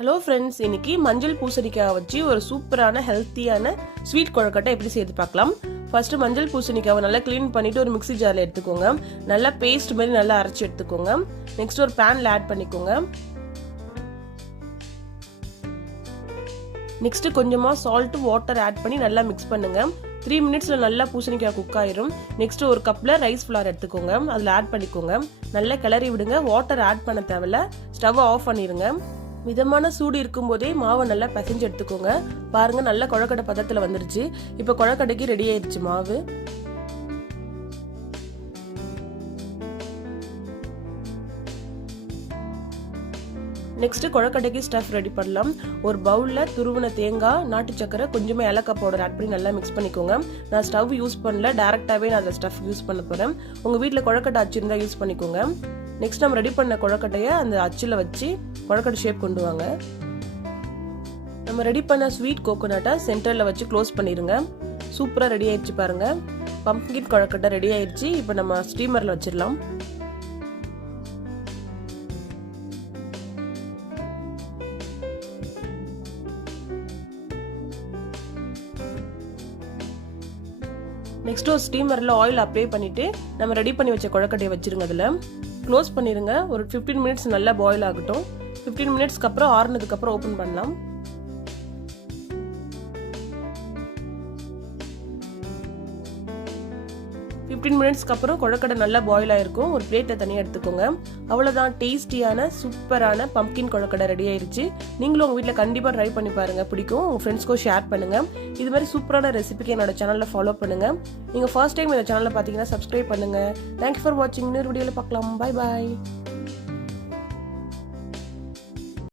Hello friends, இன்னைக்கு மஞ்சள் பூசணிக்காய் வச்சு ஒரு சூப்பரான ஹெல்த்தியான ஸ்வீட் கொழுக்கட்டை எப்படி செய்து பார்க்கலாம். ஃபர்ஸ்ட் மஞ்சள் பூசணிக்காவை நல்லா க்ளீன் பண்ணிட்டு ஒரு மிக்ஸி ஜாரில் எடுத்துக்கோங்க. நல்லா பேஸ்ட் மாதிரி நல்லா அரைச்சி எடுத்துக்கோங்க. நெக்ஸ்ட் ஒரு பேன்ல ஆட் பண்ணிக்கோங்க. நெக்ஸ்ட் கொஞ்சமா சால்ட் வாட்டர் ஆட் பண்ணி நல்லா மிக்ஸ் பண்ணுங்க. 3 மினிட்ஸ்ல நல்லா பூசணிக்காய் குக் ஆயிரும். நெக்ஸ்ட் ஒரு கப்ல ரைஸ் ஃப்ளார் எடுத்துக்கோங்க. அதில் ஆட் பண்ணிக்கோங்க. நல்லா கிளறி விடுங்க. வாட்டர் ஆட் பண்ண தேவையில்ல. ஸ்டவ் ஆஃப் பண்ணிருங்க. மிதமான சூடு இருக்கும் போதே மாவை நல்லா பிசைஞ்சு எடுத்துக்கோங்க. பாருங்க, நல்ல கொழக்கட்டை பதத்துல வந்துருச்சு. இப்ப கொழக்கட்டைக்கு ரெடி ஆயிடுச்சு மாவு. நெக்ஸ்ட் கொழக்கட்டைக்கு ஸ்டஃப் ரெடி பண்ணலாம். ஒரு பவுல்ல துருவின தேங்காய், நாட்டு சக்கரை, கொஞ்சமா ஏலக்காய் பவுடர் ஆட் பண்ணி நல்லா மிக்ஸ் பண்ணிக்கோங்க. நான் ஸ்டவ் யூஸ் பண்ணல, டைரக்டாவே நான் அந்த ஸ்டஃப் யூஸ் பண்ண போறேன். உங்க வீட்டுல கொழக்கட்டை அச்சு இருந்தா யூஸ் பண்ணிக்கோங்க. நெக்ஸ்ட் நம்ம ரெடி பண்ண கொழக்கட்டையை அந்த அச்சில் வச்சு கொழக்கட்டை ஷேப் கொண்டு வாங்க. நம்ம ரெடி பண்ண ஸ்வீட் கோகோனட்டை சென்டரில் வச்சு க்ளோஸ் பண்ணிடுங்க. சூப்பராக ரெடி ஆயிடுச்சு பாருங்க. பம்ப்கின் கொழக்கட்டை ரெடி ஆயிடுச்சு. இப்போ நம்ம ஸ்டீமரில் வச்சிடலாம். நெக்ஸ்ட் ஒரு ஸ்டீமரில் ஆயில் அப்ளை பண்ணிட்டு நம்ம ரெடி பண்ணி வச்ச கொழக்கட்டையை வச்சிருங்க. அதில் க்ளோஸ் பண்ணிடுங்க. ஒரு 15 மினிட்ஸ் நல்லா பாயில் ஆகட்டும். 15 மினிட்ஸ்க்கு அப்புறம் ஆறுனதுக்கு அப்புறம் ஓப்பன் பண்ணலாம். மினிட்ஸ்க்கு அப்புறம் கொழக்கட்டை நல்லா பாயில் ஆயிருக்கும். ஒரு பிளேட்டை தனியாக எடுத்துக்கோங்க. அவ்வளோதான், டேஸ்டியான சூப்பரான பம்ப்கின் கொழக்கட்டை ரெடி ஆயிருச்சு. நீங்களும் உங்கள் வீட்டில் கண்டிப்பாக ட்ரை பண்ணி பாருங்க. பிடிக்கும். உங்கள் ஃப்ரெண்ட்ஸ்க்கும் ஷேர் பண்ணுங்க. இது மாதிரி சூப்பரான ரெசிபிக்கு என்னோட சேனலில் ஃபாலோ பண்ணுங்க. நீங்கள் ஃபர்ஸ்ட் டைம் இந்த சேனலில் பார்த்தீங்கன்னா சப்ஸ்கிரைப் பண்ணுங்க. தேங்க்யூ ஃபார் வாட்சிங். இன்னொரு வீடியோவில் பார்க்கலாம். Bye bye.